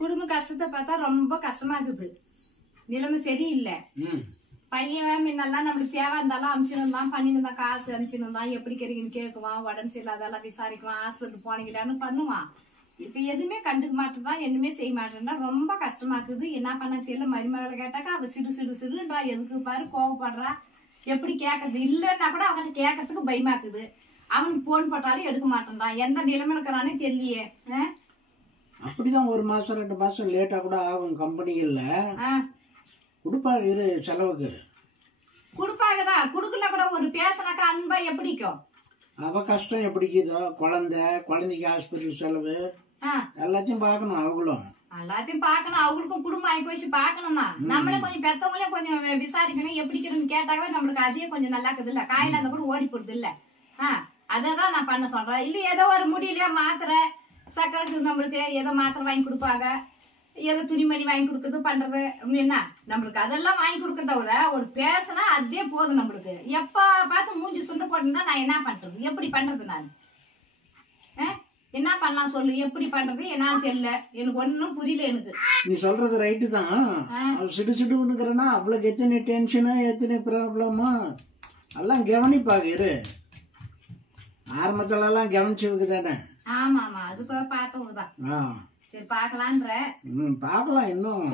குடும்ப கஷ்டத்தை பார்த்தா ரொம்ப கஷ்டமா இருக்குது. நிலைமை சரியில்லை. பையன் முன்னெல்லாம் நம்மளுக்கு தேவை இருந்தாலும் அமிச்சிருந்தான், பண்ணிருந்தான், காசு அனுப்பிச்சிருந்தான், எப்படி கிடைக்குன்னு கேட்குவான், உடம்பு சரியில்லாதெல்லாம் விசாரிக்குவான், ஹாஸ்பிட்டல் போனீங்களான்னு பண்ணுவான். இப்ப எதுவுமே கண்டுக்க மாட்டேன்றான், என்னமே செய்ய மாட்டேன்றா. ரொம்ப கஷ்டமா இருக்குது. என்ன பண்ண தெரியல. மருமகளை கேட்டாக்கா அவ சிடுன்றா. எதுக்கு பாரு கோவப்படுறா. எப்படி கேட்கறது இல்லன்னா கூட அவன்கிட்ட கேட்கறதுக்கு பயமாக்குது. அவனுக்கு போன் போட்டாலும் எடுக்க மாட்டேன்றான். எந்த நிலைமை இருக்கிறானே தெரியலையே. அப்படிதான் 1 மாசம் 2 மாசம் லேட்டா கூட ஆகும். கம்பெனிகள்ல குடுப்பாங்க இரு செலவுக்கு குடுப்பாங்கதான். குடுக்கல கூட ஒரு பேசினாக்கா அன்பா எப்படிக்கும். அவ கஷ்டம் எப்படிக்குதோ, குழந்தைக்கு ஹாஸ்பிட்டல் செலவு எல்லாத்தையும் பாக்கணும். அவங்களும் எல்லாத்தையும் பாக்கணும். அவங்களுக்கும் குடும்பம் ஆகி போயிடுச்சு, பாக்கணும் தான். நம்மளே கொஞ்சம் பெற்றவங்களே கொஞ்சம் விசாரிக்கணும். எப்படிக்கிறன்னு கேட்டாவே நம்மளுக்கு அதே கொஞ்சம் நல்லா இருக்குது இல்ல. காயில அந்த கூட ஓடி போடுது இல்ல. அததான் நான் பண்ண சொல்றேன். இல்ல ஏதோ ஒரு முடியலையா மாத்திரை சக்கரைக்கு நம்மளுக்கு ஏதோ மாத்திரை வாங்கி கொடுப்பாங்க, ஏதோ துணிமணி வாங்கி கொடுக்கறது பண்றது அப்படின்னா நம்மளுக்கு அதெல்லாம் வாங்கி கொடுக்க தவிர ஒரு பேசினா அதே போதும் நம்மளுக்கு. எப்ப பார்த்து மூஞ்சி சுண்ட போட்டுருந்தா நான் என்ன பண்றது, எப்படி பண்றது, நான் என்ன பண்ணலாம் சொல்லு. எப்படி பண்றது என்னான்னு தெரியல. எனக்கு ஒன்னும் புரியல. எனக்கு நீ சொல்றது ரைட்டு தான். சிடுசிடுங்கிறனா அவளுக்கு எத்தனை டென்ஷனா எத்தனை ப்ராப்ளமா எல்லாம் கவனிப்பாங்க. இரு ஆரம்பத்துல எல்லாம் கவனிச்சதுக்கு தானே. ஆமா ஆமா அதுக்கு பார்த்தவங்கதான். சரி பாக்கலான்ற. பாக்கலாம் இன்னும்.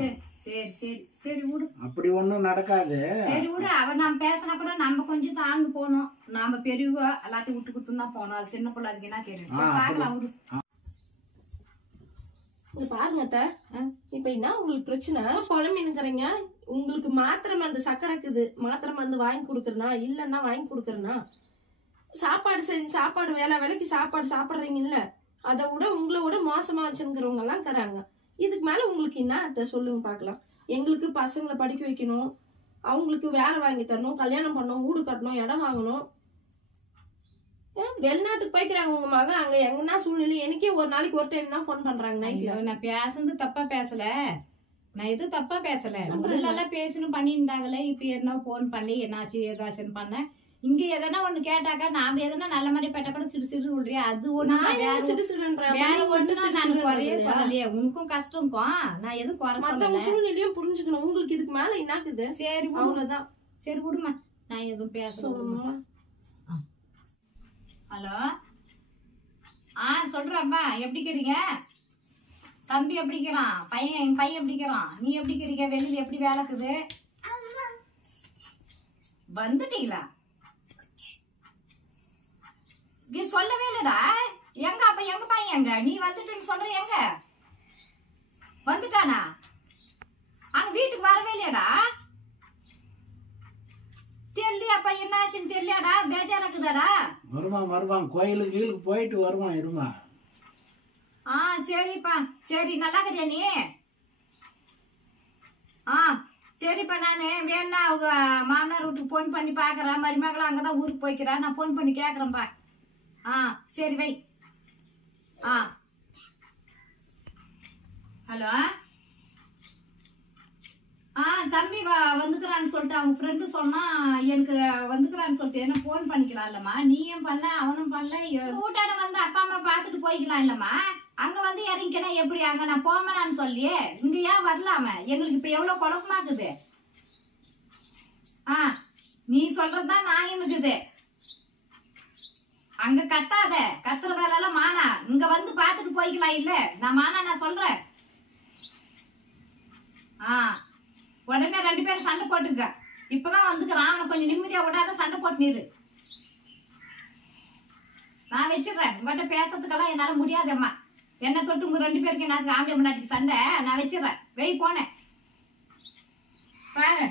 சரி சரி சரி விடு. அப்படி ஒண்ணும் நடக்காது. சரி விடு. அவ நாம பேசினா கூட நம்ம கொஞ்சம் தாங்க போனோம். நாம பெரியவா எல்லாத்தையும் விட்டு குத்து தான் போனோம். அது சின்ன பிள்ளை அதுக்கு என்ன தெரியும். பாக்கலாம் விடு. பாருங்க அத்தை, இப்ப என்ன உங்களுக்கு பிரச்சனை புலம்பினுக்கிறீங்க. உங்களுக்கு மாத்திரை மருந்து சக்கரை இருக்குது, மாத்திரை மருந்து வாங்கி கொடுக்கறனா இல்லன்னா வாங்கி கொடுக்கறனா? சாப்பாடு செஞ்சு சாப்பாடு வேலைக்கு சாப்பாடு சாப்பிடுறீங்க இல்ல, அதை விட உங்களை விட மோசமா வச்சுருக்கிறவங்க எல்லாம் தராங்க. இதுக்கு மேல உங்களுக்கு என்ன அத்தை சொல்லுங்க பாக்கலாம். எங்களுக்கு பசங்களை படிக்க வைக்கணும், அவங்களுக்கு வேலை வாங்கி தரணும், கல்யாணம் பண்ணணும், வீடு கட்டணும், இடம் வாங்கணும். வெளிநாட்டுக்கு போய்க்கிறாங்க உங்க மகன். அங்க எங்கன்னா சூழ்நிலை எனக்கே ஒரு நாளைக்கு ஒரு டைம் தான் போன் பண்றாங்க நைட்ல. நான் பேசுறது தப்பா பேசல, நான் எதுவும் தப்பா பேசல. நல்லா பேசணும் பண்ணியிருந்தாங்களே. இப்ப என்ன போன் பண்ணி என்னாச்சு ஏதாச்சுன்னு பண்ண. இங்க எதனா ஒண்ணு கேட்டாக்கா நாம எதனா நல்ல மாதிரி பேட்டா கூட சிறு விடுறியா. அது ஒண்ணு வேற ஒண்ணு நான் குறைய சொல்லலையே. உனக்கும் கஷ்டம்க்கும் நான் எதுவும் குறை சூழ்நிலையும் புரிஞ்சுக்கணும். உங்களுக்கு இதுக்கு மேல என்னாக்குது? சரி அவ்வளவுதான். சரி விடுமா, நான் எதுவும் பேசணும். ஹலோ சொல்றப்பா. எப்படி இருக்கிறீங்க? தம்பி எப்படி இருக்கிறான்? எங்க பையன் எப்படி இருக்கிறான்? நீ எப்படி இருக்கிறீங்க? வெளியில எப்படி வேலைக்குது? வந்துட்டீங்களா? நீ சொல்லவே இல்லடா. எங்க அப்ப எங்க பையன் எங்க? நீ வந்துட்டுன்னு சொல்ற. எங்க வந்துட்டானா? அங்க வீட்டுக்கு வரவே இல்லையாடா? தெரியலையாப்பா என்னாச்சுன்னு தெரியலையாடா? பேஜாரா இருக்குதாடா? வருவான் கோயிலுக்கு போயிட்டு வருவான். இருமா. சரிப்பா. சரி நல்லா இருக்கிறியா நீ? சரிப்பா. நானு வேணா அவங்க மாமனார் வீட்டுக்கு போன் பண்ணி பாக்குறேன். மருமகளும் அங்கதான் ஊருக்கு போய்க்கிறேன். நான் போன் பண்ணி கேக்குறேன்பா. சரி வை. ஹலோ தம்பி வந்துக்கிறான்னு சொல்லிட்டு அவங்க ஃப்ரெண்டு சொன்னா எனக்கு வந்துக்கிறான்னு சொல்லிட்டு என்ன போன் பண்ணிக்கலாம் இல்லம்மா. நீயும் பண்ணல அவனும் பண்ணல. கூட்டாட வந்து அப்பா அம்மா பாத்துட்டு போய்க்கலாம் இல்லம்மா. அங்க வந்து இறங்கிக்கணும் எப்படி? அங்க நான் போமனான்னு சொல்லியே இங்க ஏன் வரலாம? எங்களுக்கு இப்ப எவ்வளவு குழப்பமாக்குது. நீ சொல்றதுதான் நான் இருக்குது. அங்க கத்தாத. கத்துற வேலை எல்லாம் மானா. இங்க வந்து பாத்துட்டு போய்க்கலாம் இல்ல. நான் மானா நான் சொல்றேன். உடனே 2 பேரும் சண்டை போட்டுக்க. இப்பதான் வந்துக்கிறான். அவனை கொஞ்சம் நிம்மதியா விடாத சண்டை போட்டு நீரு. நான் வச்சிடுறேன். உங்கள்கிட்ட பேசுறதுக்கெல்லாம் என்னால முடியாதம்மா. என்ன தொட்டு உங்க 2 பேருக்கு என்ன ஆம்பளை முன்னாடிக்கு சண்டை. நான் வச்சிடுறேன். வெய் போனேன் பாரு.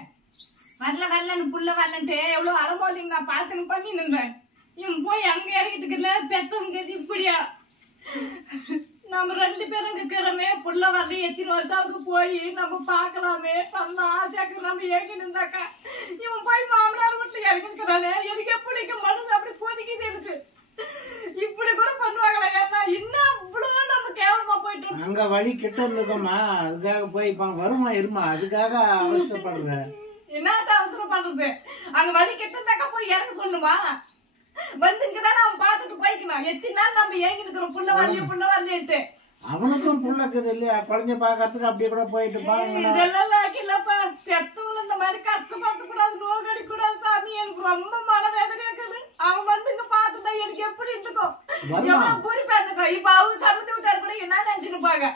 வரலன்னு புள்ள வரலன்ட்டு எவ்வளவு அலம்போதிங்க நான் பார்த்துன்னு பண்ணி நின்றேன். இவன் போய் அங்க இறங்கிட்டுக்கல. பெத்தவங்க இப்படியா? நம்ம 2 பேரும் இருக்கிறோமே. புள்ள வரல எத்தனை வருஷத்துக்கு போய் நம்ம பாக்கலாமே பண்ண ஆசையாக்கு நம்ம ஏங்கி இருந்தாக்கா இவன் போய் மாமனார் வீட்டுல இறங்கிக்கிறானே. எனக்கு எப்படி மனசு அப்படி கொதிக்குது எனக்கு. இப்படி கூட பண்ணுவாங்களா? ஏன்னா இன்னும் இவ்வளவு நம்ம கேவலமா போயிட்டு அங்க வழி கிட்ட இருந்துக்கோமா. அதுக்காக போய் வருமா இருமா. அதுக்காக அவசரப்படுற. என்னத்த அவசரப்படுறது? அங்க வழி கிட்டந்தாக்கா போய் இறங்க சொல்லுமா? வந்து இங்கதானே அவன் பாத்துட்டு போய்க்கலாம். எத்தனை நாள் நம்ம ஏங்கி இருக்கிறோம் புள்ள வரலையே. அவனுக்கும் புள்ளக்குது இல்லையா, குழந்தைய பாக்கிறதுக்கு அப்படியே கூட போயிட்டு பாருங்க. இதெல்லாம் ஆக்கிலப்பா, பெத்தவங்க இந்த மாதிரி கஷ்டப்பட்டு கூடாது, நோக்கடி கூடாது சாமி. எனக்கு ரொம்ப மனவேதனை இருக்குது. அவன் வந்து இங்க பாத்துட்டா எனக்கு எப்படி இருந்துக்கும், எவ்வளவு பூரிப்பா இருந்துக்கும். இப்ப அவங்க சமைத்து விட்டாரு கூட என்ன நினைச்சுருப்பாங்க,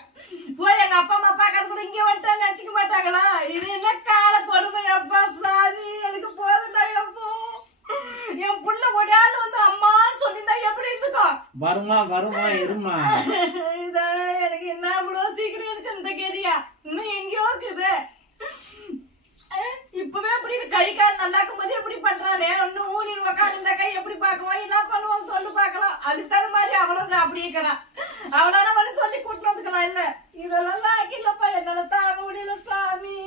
போய் எங்க அப்பா அம்மா பாக்காது கூட இங்க வந்துட்டா நினைச்சுக்க மாட்டாங்களா? இது என்ன கால கொடுமை அப்பா சாமி, எனக்கு போதுண்டா. எப்போ என் புள்ள ஒடியாலும் வந்து அம்மான்னு சொல்லிருந்தா எப்படி இருந்துக்கும்? வருமா வருமா இருமா. எனக்கு என்ன இவ்வளவு சீக்கிரம் இருக்கு இந்த கதியா, இன்னும் எங்கேயோ இருக்குது. இப்பவே எப்படி கை கால் நல்லா இருக்கும் போது எப்படி பண்றானே, இன்னும் ஊனி உக்காந்து இந்த கை எப்படி பாக்குவோம், என்ன பண்ணுவோம் சொல்லு பாக்கலாம். அதுக்கு தகுந்த மாதிரி அவனும் அப்படியே இருக்கிறான். அவனால வந்து சொல்லி கூட்டு வந்துக்கலாம். இல்ல இதெல்லாம் ஆக்கிலப்பா, என்னால தாங்க முடியல சாமி.